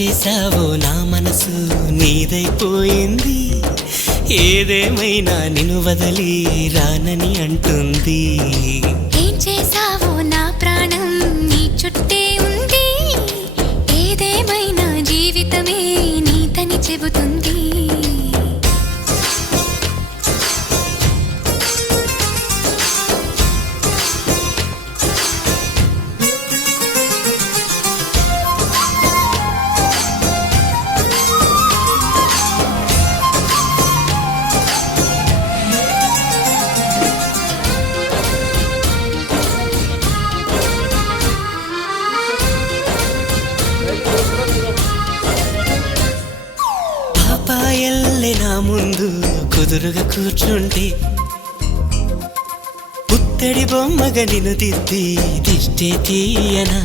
చేసావో నా మనసు నీదైపోయింది, ఏదేమైనా నిన్ను వదలి రానని అంటుంది. ఏం చేసావో నా ప్రాణం నీ చుట్టే ఉంది, ఏదేమైనా జీవితమే నీతని చెబుతుంది. పాపాయల్లే నా ముందు కుదురుగా కూర్చుంటే, పుత్తడి బొమ్మగా నిన్ను దిద్ది దిష్టే తీయనా.